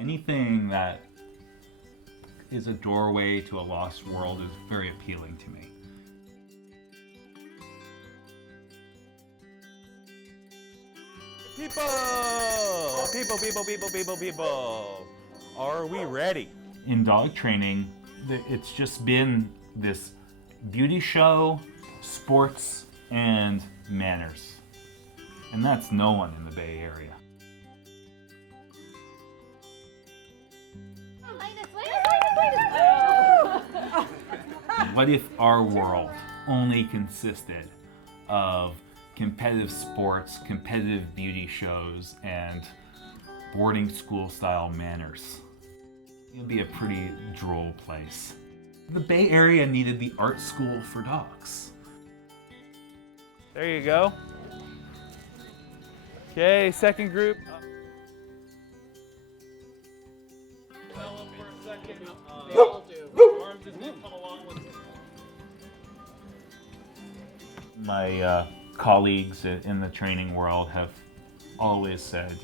Anything that is a doorway to a lost world is very appealing to me. People. Are we ready? In dog training, it's just been this beauty show, sports, and manners. And that's no one in the Bay Area. What if our world only consisted of competitive sports, competitive beauty shows, and boarding school style manners? It'd be a pretty droll place. The Bay Area needed the art school for dogs. There you go. Okay, second group. My colleagues in the training world have always said,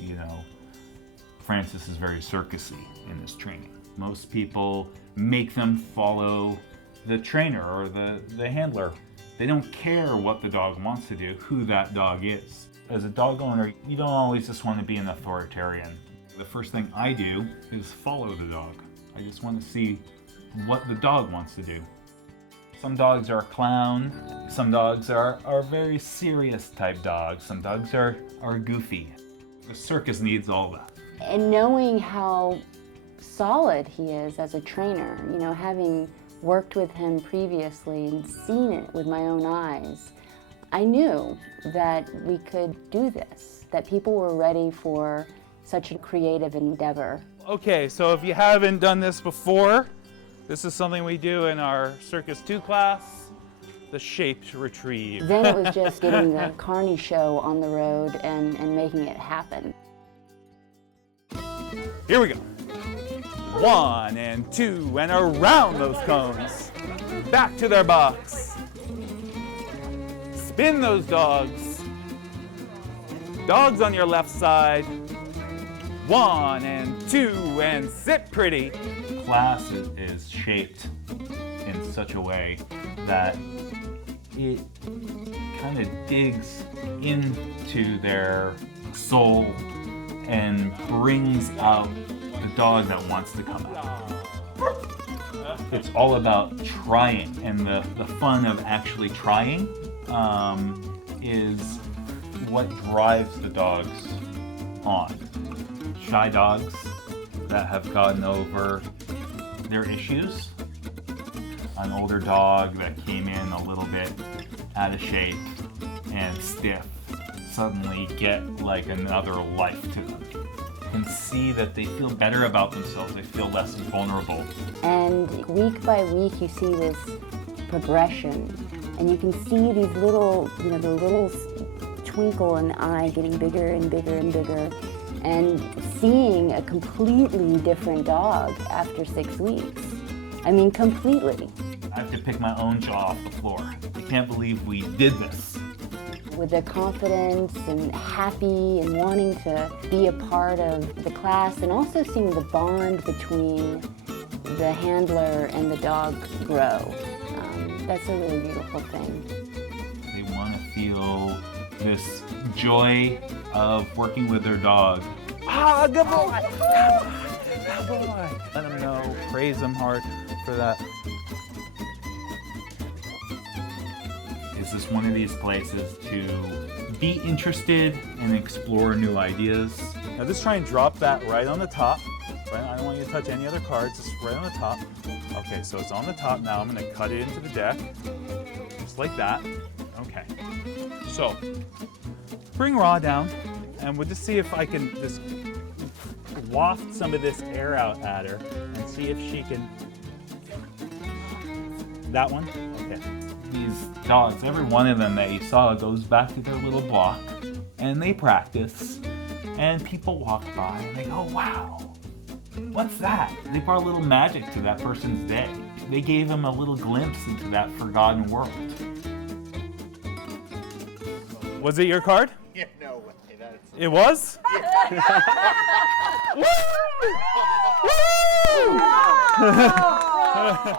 Francis is very circusy in his training. Most people make them follow the trainer or the handler. They don't care what the dog wants to do, who that dog is. As a dog owner, you don't always just want to be an authoritarian. The first thing I do is follow the dog. I just want to see what the dog wants to do. Some dogs are a clown, some dogs are very serious type dogs, some dogs are goofy. The circus needs all that. And knowing how solid he is as a trainer, having worked with him previously and seen it with my own eyes, I knew that we could do this, that people were ready for such a creative endeavor. Okay, so if you haven't done this before, this is something we do in our Circus 2 class, the shaped retrieve. Then it was just getting the carny show on the road and making it happen. Here we go. 1 and 2 and around those cones. Back to their box. Spin those dogs. Dogs on your left side. 1 and 2 and sit pretty. Class is shaped in such a way that it kind of digs into their soul and brings out the dog that wants to come out. It's all about trying, and the fun of actually trying is what drives the dogs on. Shy dogs that have gotten over their issues, an older dog that came in a little bit out of shape and stiff suddenly get like another life to them. You can see that they feel better about themselves, they feel less vulnerable. And week by week you see this progression, and you can see these little, the little twinkle in the eye getting bigger and bigger and bigger, and seeing a completely different dog after 6 weeks. I mean, completely. I have to pick my own jaw off the floor. I can't believe we did this. With their confidence and happy and wanting to be a part of the class, and also seeing the bond between the handler and the dog grow. That's a really beautiful thing. They want to feel this joy of working with their dog. Ah, good boy! Good boy! Let them know, praise them hard for that. Is this one of these places to be interested and explore new ideas? Now just try and drop that right on the top. Right? I don't want you to touch any other cards, just right on the top. Okay, so it's on the top now. I'm gonna cut it into the deck, just like that. Okay, so bring Raw down, and we'll just see if I can just waft some of this air out at her and see if she can. That one? Okay. These dogs, every one of them that you saw goes back to their little block, and they practice, and people walk by and they go, wow, what's that? They brought a little magic to that person's day. They gave them a little glimpse into that forgotten world. Was it your card? Yeah, no way. That It was? Woo! Woo!